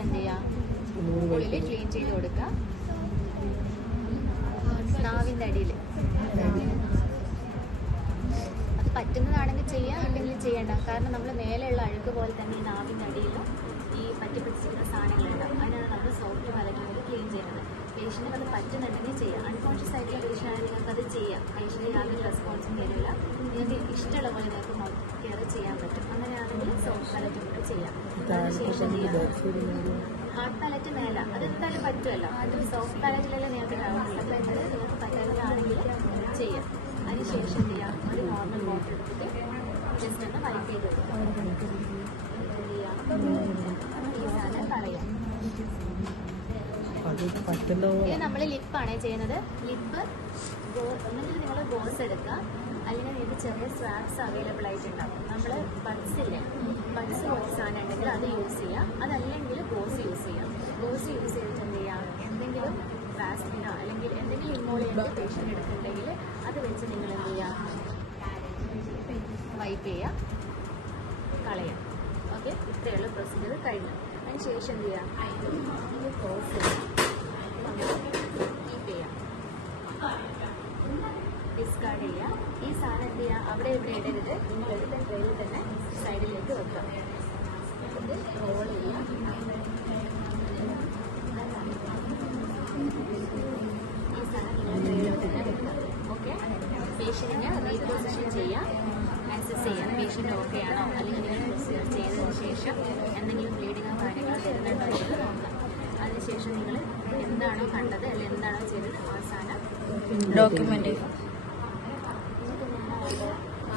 വെച്ചിട്ട് എന്ത് ചെയ്യാം, ഉള്ളിൽ ക്ലീൻ ചെയ്ത് കൊടുക്കുക. നാവിൻ്റെ അടിയിൽ അത് പറ്റുന്നതാണെങ്കിൽ ചെയ്യാം, ഇല്ലെങ്കിൽ ചെയ്യണ്ട. കാരണം നമ്മൾ മേലെയുള്ള അഴുക്ക് പോലെ തന്നെ ഈ നാവിൻ്റെ അടിയിലും ഈ പറ്റിപ്പിടിച്ചിരിക്കുന്ന സാധനങ്ങളുണ്ടാവും. അതിനാണ് നമ്മൾ സോഫ്റ്റ് മലക്കിൽ ക്ലീൻ ചെയ്യുന്നത്. പേഷ്യൻറ്റിന് അത് പറ്റുന്നുണ്ടെങ്കിൽ ചെയ്യാം. അൺകോൺഷ്യസ് ആയിട്ടുള്ള പേഷ്യൻ്റാണെങ്കിൽ നിങ്ങൾക്ക് അത് ചെയ്യാം. പേഷ്യൻറ്റ് യാതൊരു റെസ്പോൺസും തരില്ല. നിങ്ങൾക്ക് ഇഷ്ടമുള്ള പോലെ നിങ്ങൾക്ക് മൗത്ത് കെയർ ചെയ്യാൻ പറ്റും. അങ്ങനെയാണെങ്കിൽ സോഫ്റ്റ് പാലറ്റും കൂടെ ചെയ്യാം. അതിനുശേഷം ചെയ്യാം ഹാർഡ് പാലറ്റ് മേല, അതെന്തായാലും പറ്റുമല്ലോ. അത് സോഫ്റ്റ് പാലറ്റിലല്ലേ നിങ്ങൾക്ക് ഉണ്ടാവുള്ളൂ. അപ്പോൾ എന്തായാലും നിങ്ങൾക്ക് പറ്റുന്നതാണെങ്കിൽ ചെയ്യാം. അതിനുശേഷം ചെയ്യാം ഒരു നോർമൽ വാട്ടർ എടുത്തിട്ട് ജസ്റ്റ് ഒന്ന് വൈപ്പ് ചെയ്ത് കൊടുക്കാം. ഈ സാധനം കളയാം. ഇത് നമ്മൾ ലിപ്പാണ് ചെയ്യുന്നത്. ലിപ്പ് ഒന്നെങ്കിൽ നിങ്ങൾ ഗോസ് എടുക്കുക, അല്ലെങ്കിൽ നിങ്ങൾക്ക് ചെറിയ സ്വാബ്സ് അവൈലബിൾ ആയിട്ടുണ്ടാവും. നമ്മൾ ബഡ്സില്ലേ, ബഡ്സ് കുറച്ച് സാധനം ഉണ്ടെങ്കിൽ അത് യൂസ് ചെയ്യാം. അതല്ലെങ്കിൽ ഗോസ് യൂസ് ചെയ്യാം. ഗോസ് യൂസ് ചെയ്തിട്ട് എന്ത് ചെയ്യാം, എന്തെങ്കിലും വാസ്ലിനോ അല്ലെങ്കിൽ എന്തെങ്കിലും ഇമ്മോളിയൻ്റ് പേഷ്യൻ്റ് എടുക്കുന്നുണ്ടെങ്കിൽ അത് വെച്ച് നിങ്ങൾ എന്ത് ചെയ്യാം, വൈപ്പ് ചെയ്യുക, കളയാം. ഓക്കെ, ഇത്രയുള്ള പ്രൊസീജിയർ കഴിഞ്ഞു. അതിന് ശേഷം എന്ത് ചെയ്യാം, ക്ലോസ് ചെയ്യാം, കീപ്പ് ചെയ്യാം, ഡിസ്കാർഡ് ചെയ്യാം. ഈ സാധനം എന്ത് ചെയ്യുക, അവിടെ ഇവിടെ ഇടരുത്. നിങ്ങൾ എടുത്ത ട്രെയിൽ തന്നെ സൈഡിലേക്ക് വെക്കാം. ഇത് റോൾ ചെയ്യാം. ഈ സാധനം നിങ്ങൾ ട്രെയിൽ തന്നെ വെക്കാം. ഓക്കെ, പേഷ്യൻറ്റിനെ റീപൊസിഷൻ ചെയ്യാം, അസസ് ചെയ്യാം. പേഷ്യൻ്റ് ഓക്കെ ആണോ, അല്ലെങ്കിൽ നിങ്ങൾ പ്രൊസീജിയർ ചെയ്തതിന് ശേഷം എന്തെങ്കിലും ബ്ലീഡിങ്ങോ കാര്യങ്ങളോ വരുന്നുണ്ടോ എന്ന് നോക്കാം. അതിനുശേഷം നിങ്ങൾ എന്താണോ കണ്ടത് അല്ലെങ്കിൽ എന്താണോ ചെയ്തത് അവസാനം ഡോക്യുമെൻ്റ്